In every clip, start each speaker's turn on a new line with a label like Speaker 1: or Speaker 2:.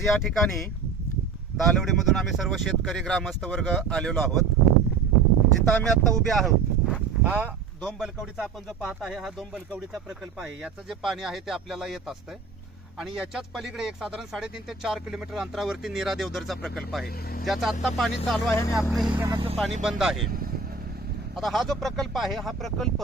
Speaker 1: आज या ठिकाणी दालवडीमधून आम्ही सर्व शेतकरी ग्रामस्थ वर्ग आलेलो आहोत. जिथं आम्ही आत्ता उभे आहोत हा दोन बलकवडीचा आपण जो पाहत आहे हा दोन बलकवडीचा प्रकल्प आहे. याचं जे पाणी आहे ते आपल्याला येत असतंय. आणि याच्याच पलीकडे एक साधारण साडेतीन ते चार किलोमीटर अंतरावरती नीरा देवधरचा प्रकल्प आहे. ज्याचं आत्ता पाणी चालू आहे आणि आपल्या हे पाणी बंद आहे. आता हा जो प्रकल्प आहे हा प्रकल्प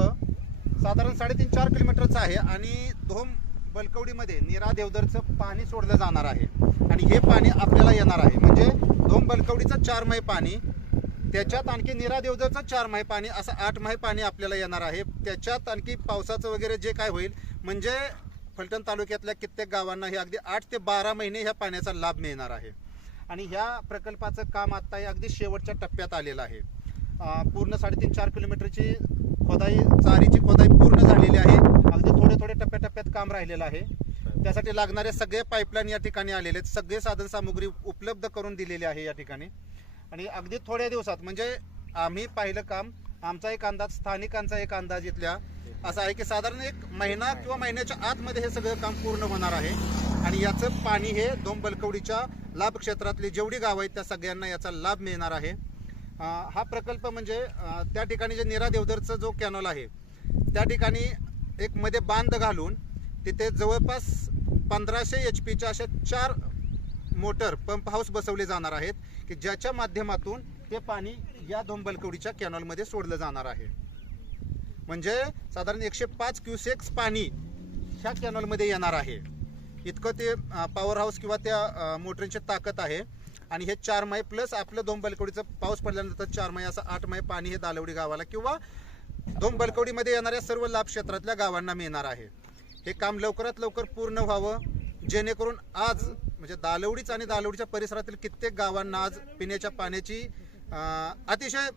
Speaker 1: साधारण साडेतीन चार किलोमीटरचा आहे आणि धोम बलकवडीमध्ये नीरा देवदरचं पाणी सोडलं जाणार आहे. आणि हे पाणी आपल्याला येणार आहे. म्हणजे दोन बलकवडीचं चार मै पाणी त्याच्यात आणखी नीरा चार माही पाणी असं आठ माही पाणी आपल्याला येणार आहे. त्याच्यात आणखी पावसाचं वगैरे जे काय होईल म्हणजे फलटण तालुक्यातल्या कित्येक गावांना हे अगदी आठ ते बारा महिने ह्या पाण्याचा लाभ मिळणार आहे. आणि ह्या प्रकल्पाचं काम आत्ता हे अगदी शेवटच्या टप्प्यात आलेलं आहे. पूर्ण साडेतीन चार किलोमीटरची खोदाई चारीची खोदाई पूर्ण झालेली आहे. अगदी थोडे थोडे टप्प्याटप्प्यात काम राहिलेलं आहे. त्यासाठी लागणारे सगळे पाईपलाईन या ठिकाणी आलेले आहेत. सगळे साधन सामुग्री उपलब्ध करून दिलेली आहे या ठिकाणी. आणि अगदी थोड्या दिवसात म्हणजे आम्ही पाहिलं काम आमचा एक अंदाज स्थानिकांचा एक अंदाज इथल्या असा आहे की साधारण एक महिना किंवा महिन्याच्या आतमध्ये हे सगळं काम पूर्ण होणार आहे. आणि याचं पाणी हे दोन बलकवडीच्या लाभ क्षेत्रातली जेवढी गावं आहेत त्या सगळ्यांना याचा लाभ मिळणार आहे. हा प्रकल्प म्हणजे त्या ठिकाणी जे नीरा देवदरचं जो कॅनॉल आहे त्या ठिकाणी एक मध्ये बांध घालून तिथे जवळपास पंधराशे एच पीच्या अशा चार मोटर पंप हाऊस बसवले जाणार आहेत की ज्याच्या माध्यमातून ते पाणी या धोंबलकवडीच्या कॅनॉलमध्ये सोडलं जाणार आहे. म्हणजे साधारण एकशे पाच क्युसेक्स पाणी ह्या कॅनॉलमध्ये येणार आहे. इतकं ते पॉवर हाऊस किंवा त्या मोटरींची ताकद आहे. आणि हे चार माय प्लस आपलं धोंबलकवडीचं पाऊस पडल्यानंतर चार माय असं आठ माय पाणी हे दालवडी गावाला किंवा धोंबलकवडीमध्ये येणाऱ्या सर्व लाभ क्षेत्रातल्या गावांना मिळणार आहे. हे काम लवकरात लवकर पूर्ण व्हावं जेणेकरून आज म्हणजे दालवडीच आणि दालवडीच्या परिसरातील कित्येक गावांना आज पिण्याच्या पाण्याची अतिशय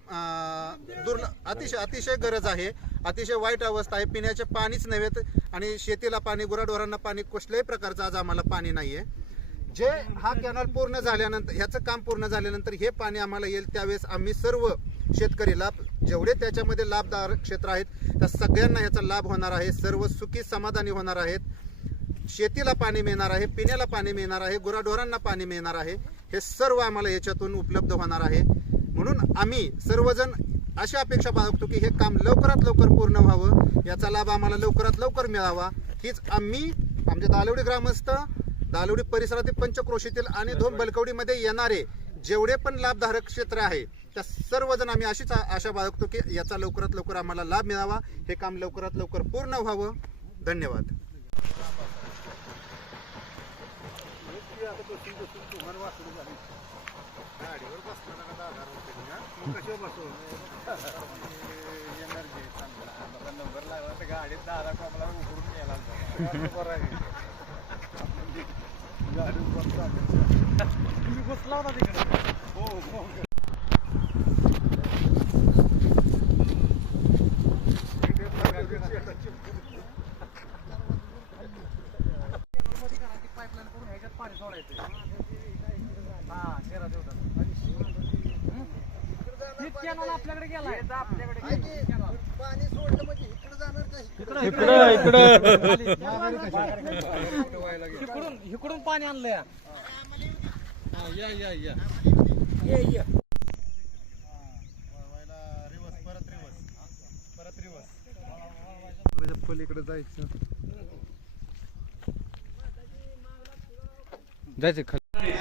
Speaker 1: दुर्ल अतिशय अतिशय गरज आहे. अतिशय वाईट अवस्था आहे. पिण्याचे पाणीच नव्हे आणि शेतीला पाणी गुराढोरांना पाणी कुठल्याही प्रकारचं आज आम्हाला पाणी नाही आहे जे हा कॅनल पूर्ण झाल्यानंतर ह्याचं काम पूर्ण झाल्यानंतर हे पाणी आम्हाला येईल त्यावेळेस आम्ही सर्व शेतकरी लाभ जेवढे त्याच्यामध्ये लाभदार क्षेत्र आहेत त्या सगळ्यांना ह्याचा लाभ होणार आहे सर्व सुखी समाधानी होणार आहेत. शेतीला पाणी मिळणार आहे पिण्याला पाणी मिळणार आहे गुराढोरांना पाणी मिळणार आहे हे सर्व आम्हाला याच्यातून उपलब्ध होणार आहे. म्हणून आम्ही सर्वजण अशी अपेक्षा बाळगतो की हे काम लवकरात लवकर पूर्ण व्हावं याचा लाभ आम्हाला लवकरात लवकर मिळावा. हीच आम्ही आमचे दालवडी ग्रामस्थ दालवडी परिसरातील पंचक्रोशीतील आणि दोन बलकवडीमध्ये येणारे जेवढे पण लाभधारक क्षेत्र आहे त्या सर्वजण आम्ही अशीच आशा बाळगतो की याचा लवकरात लवकर आम्हाला लाभ मिळावा. हे काम लवकरात लवकर पूर्ण व्हावं. धन्यवाद.
Speaker 2: तुम्ही बसला होता तिकडे.
Speaker 3: हो हो
Speaker 2: पाईपलाईन करून ह्याच्यात पाणी सोडायचं हा. तेरा दिवसात आपल्याकडे गेलाय.
Speaker 4: पाणी सोडलं म्हणजे इकडे जाणार
Speaker 2: इकडं? इकडं इकडून इकडून पाणी आणलंय. या या या. ये ये.
Speaker 1: पलीकडे जायचं
Speaker 2: जायचं खाली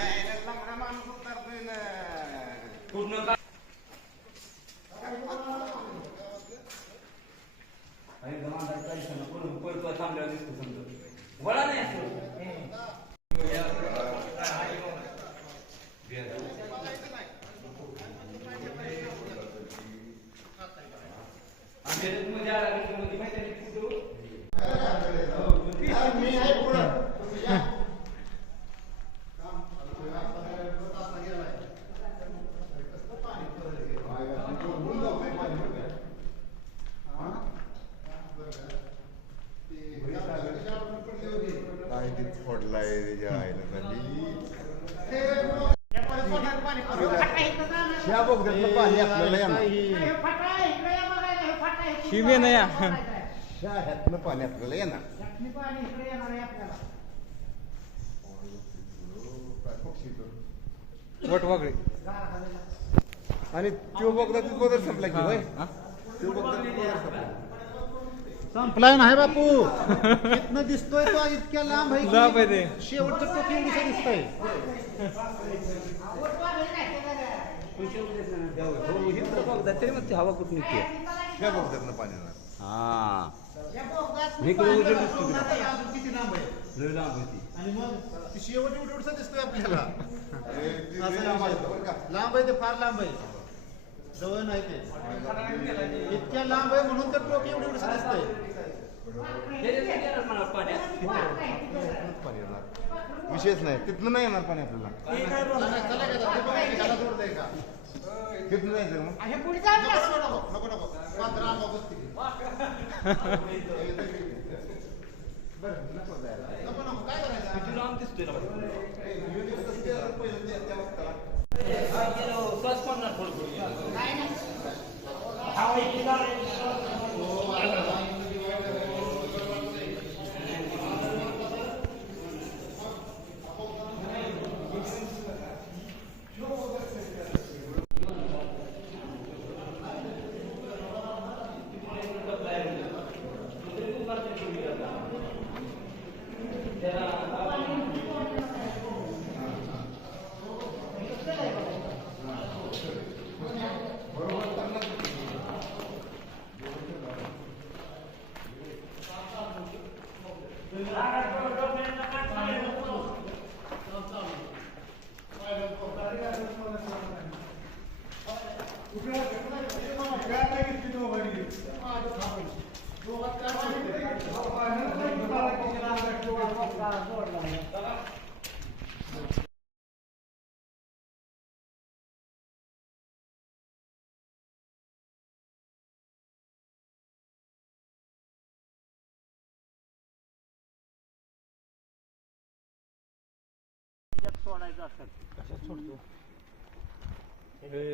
Speaker 5: काय ते फोडलाय त्याच्या आईला खाली
Speaker 1: ह्या बोगद्यातलं पाणी आपल्याला येणार
Speaker 2: शिमे नाही या
Speaker 5: ह्या ह्यातनं पाणी आपल्याला येणार पक्षी तो
Speaker 2: वट वागळे
Speaker 5: आणि तो बघता तिथं बदल संपला की होय तो बघता तिथं बदल संपला
Speaker 1: संपलाय नाही बापू इथनं दिसतोय तो इतक्या लांब आहे की
Speaker 2: लांब आहे ते.
Speaker 1: शेवटचं टोक एवढीचं दिसतंय
Speaker 6: तरी मग ती हवा कुठून निघते
Speaker 5: त्या बघतात ना पाण्याला
Speaker 6: हा. इकडे उजेड दिसतो तुला.
Speaker 1: अजून किती लांब आहे?
Speaker 6: लय लांब आहे ती.
Speaker 1: आणि मग ती शेवट एवढं दिसतोय आपल्याला.
Speaker 5: ते-
Speaker 1: असं
Speaker 5: लांब आहे. बरं का?
Speaker 1: लांब आहे ते फार लांब आहे. जवळ नाही ते. इतक्या लांब आहे म्हणून तर टोक एवढं एवढं दिसतंय.
Speaker 5: पाणी येणार विशेष नाही. तिथनं नाही येणार पाणी आपल्याला.
Speaker 1: चला का जाऊ? ते बघा की ह्याला जोडलंय का?
Speaker 5: तिथनं जायचं मग?
Speaker 1: नको नको नको नको. बरं, नको जायला. नको नको काय करायचं ए, video कसं ते पहिलं ते- त्या वक्ताला.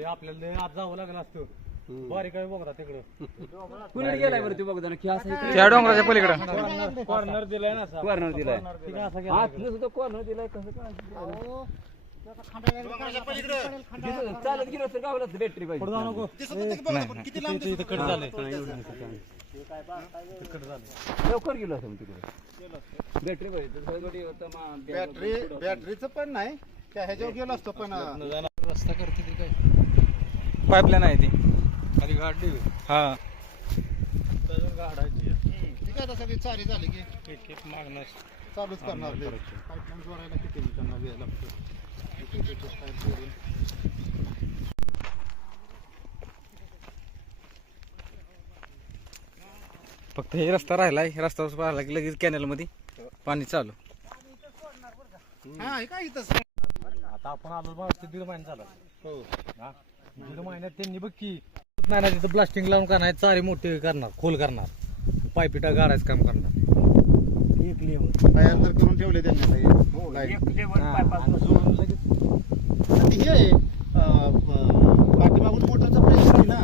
Speaker 2: आपल्याला लय आत जावं लागलं असतं. बारीक आहे बघा तिकडं.
Speaker 6: कुणीकडे गेलाय बरं तू बघताना की असं इकडे
Speaker 7: त्या डोंगराच्या पलीकडं.
Speaker 2: कॉर्नर दिलाय ना असा.
Speaker 6: कॉर्नर दिलाय
Speaker 2: ठीक आहे, असा गेला
Speaker 6: आतनं सुद्धा कॉर्नर दिलाय कसं काय? चालत गेलो तर गावाला बॅटरी पाहिजे लवकर गेलो असं तिकडे बॅटरी पाहिजे
Speaker 1: बॅटरी बॅटरीचं पण नाही त्या ह्याच्यावर गेलो असतो पण
Speaker 2: रस्ता करते ते काय
Speaker 7: पाईपलाईन आहे ती
Speaker 2: खाली गाडी
Speaker 7: हा
Speaker 2: गाडायची
Speaker 1: ठीक आहे सगळी चारी झाली की.
Speaker 2: एक एक मागणं.
Speaker 1: चालूच करणार ते. पाईपलाईन जोडायला किती त्यांना वेळ लागतो एक- एक- एक- एक पाईप जोडून.
Speaker 7: फक्त हे रस्ता राहिलाय. रस्ता पाहिला की लगेच कॅनलमध्ये पाणी चालू.
Speaker 2: आता आपण आलो दीड महिना झाला.
Speaker 1: हो.
Speaker 2: हा? दीड महिन्यात त्यांनी बघ की नाही तिथं ब्लास्टिंग लावून का नाही चारी मोठे करणार खोल करणार. पायपिटा गाडायचं काम करणार. एक लेवल
Speaker 1: तयार तर करून ठेवले त्यांनी आता हे.
Speaker 2: आणि जोडून लगेच
Speaker 1: आणि हे आहे, अं, पाठीमागून मोटरचा प्रेशर आहे ना.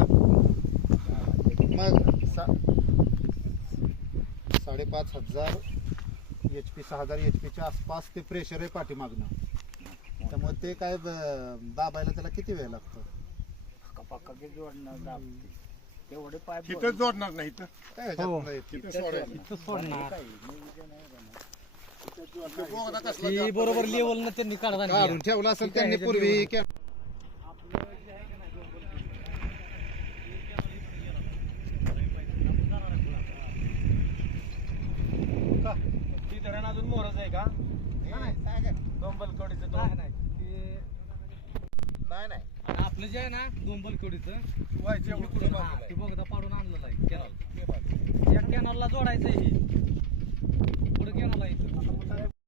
Speaker 1: मग सा- साडेपाच हजार एच पी सहा हजार एच पीच्या आसपास ते प्रेशर आहे पाठीमागनं. त्यामुळे ते काय ब- दाबायला त्याला किती वेळ लागतो?
Speaker 5: तिथं जोडणार नाही इथं.
Speaker 1: काय ह्याच्यात नाही.
Speaker 5: तिथं सोडायचं
Speaker 2: इथं सोडणार.
Speaker 5: ती
Speaker 2: बरोबर लेवल न त्यांनी काढता
Speaker 1: काढून ठेवला असेल त्यांनी पूर्वी. कॅ-
Speaker 2: ती धरण अजून मोरच आहे का?
Speaker 1: नाही नाही
Speaker 2: आणि आपलं जे आहे ना डोंबलकवडीचं
Speaker 5: व्हायचं एवढं
Speaker 2: हा, ते पाडून आणलेलं आहे कॅनॉल या कॅनॉलला जोडायचं आहे हे. पुढे कॅनॉल आहे